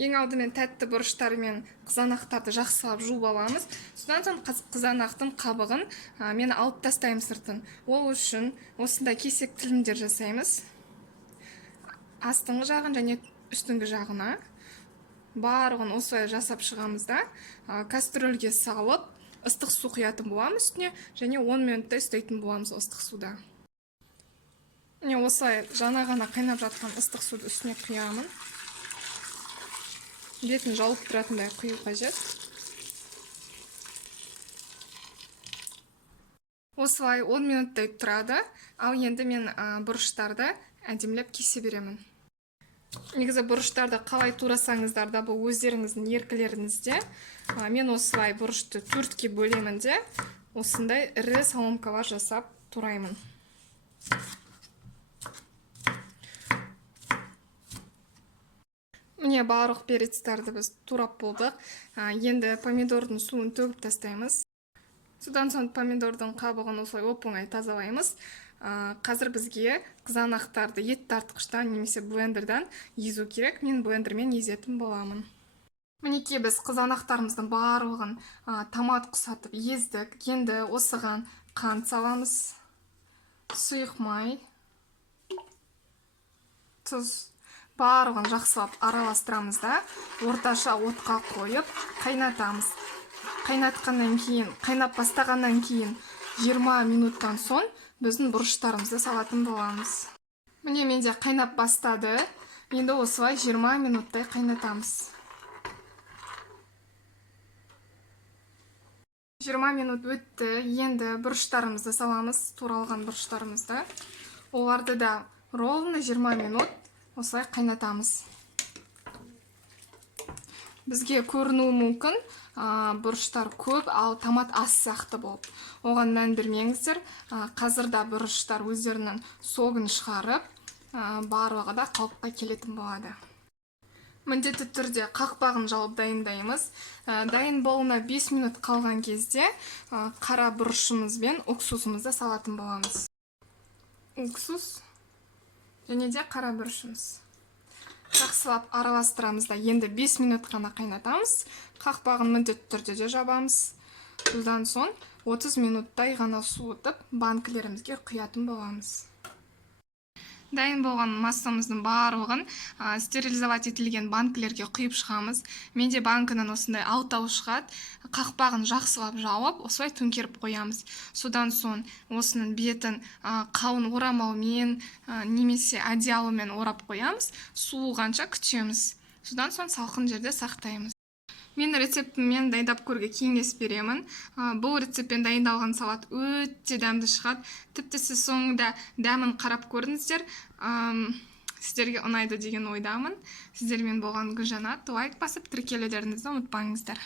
Ең алдымен тәтті бұрыштар мен қызанақтарды жақсылап жуып аламыз. Содан соң қызанақтың қабығын мен алып тастаймын сыртын. Ол үшін осындай кесек тілімдер жасаймыз. Астыңғы жағын және үстіңгі жағына. Барлығын осылай жасап шығамыз да, кастрөлге салып, ыстық су құятын боламыз үстіне, және 10 минуттай ұстайтын боламыз ыстық суда. Міне осылай жаңа ғана қайнап жатқан ыстық суды үстіне құямын. Бетін жауып тұратындай құю қажет. Осылай 10 минуттай тұрады, ал енді мен бұрыштарды әдемілеп кесе беремін. Негізі бұрыштарды қалай турасаңыздар да, бұл өздеріңіздің еркілеріңізде. Мен осылай бұрышты 4-ке бөлемін де, осындай ірі соломкалар жасап тураймын. Міне барлық перецтарды біз турап болдық. Енді помидордың суын төгіп тастаймыз. Содан соң помидордың қабығын осылай оп-оңай тазалаймыз. Қазір бізге қызанақтарды ет тартқыштан немесе блендерден езу керек. Мен блендермен езетін боламын. Мінекей біз қызанақтарымыздың барлығын томат құсатып ездік. Енді осыған қант саламыз, сұйық май, тұз, барлығын жақсылап араластырамыз да, орташа отқа қойып қайнатамыз. Қайнатқаннан кейін, қайнап бастағаннан кейін 20 минуттан соң біздің бұрыштарымызды салатын боламыз. Міне менде қайнап бастады. Енді осылай 20 минуттай қайнатамыз. 20 минут өтті. Енді бұрыштарымызды саламыз, туралған бұрыштарымызды. Оларды да ровно 20 минут осылай қайнатамыз. Бізге көрінуі мүмкін, бұрыштар көп, ал томат аз сияқты болып. Оған мән бермеңіздер. Қазірда бұрыштар өздерінің согын шығарып, барлығы да қалыпқа келетін болады. Міндетті түрде қақпағын жауып дайындаймыз. Дайын болуына 5 минут қалған кезде қара бұрышымыз бен уксусымызды салатын боламыз. Уксус және де қара бұрышымыз. Жақсылап араластырамыз да, енді 5 минут қана қайнатамыз. Қақпағын міндетті түрде де жабамыз. Содан соң 30 минуттай ғана суытып, банкілерімізге құятын боламыз. Дайын болған массамыздың барлығын стерилизовать етілген банкілерге құйып шығамыз. Менде банкынан осындай 6 шығады. Қақпағын жақсылап жауып, осылай төңкеріп қоямыз. Содан соң осының бетін қалың орамалмен немесе одеялымен орап қоямыз. Суығанша күтеміз. Содан соң салқын жерде сақтаймыз. Мен рецептіммен дайындап көруге кеңес беремін. Бұл рецептпен дайындалған салат өте дәмді шығады. Тіпті сіз соңында дәмін қарап көрдіңіздер. Сіздерге ұнайды деген ойдамын. Сіздермен болған Гүлжанат. Лайк басып, тіркелулеріңізді ұмытпаңыздар.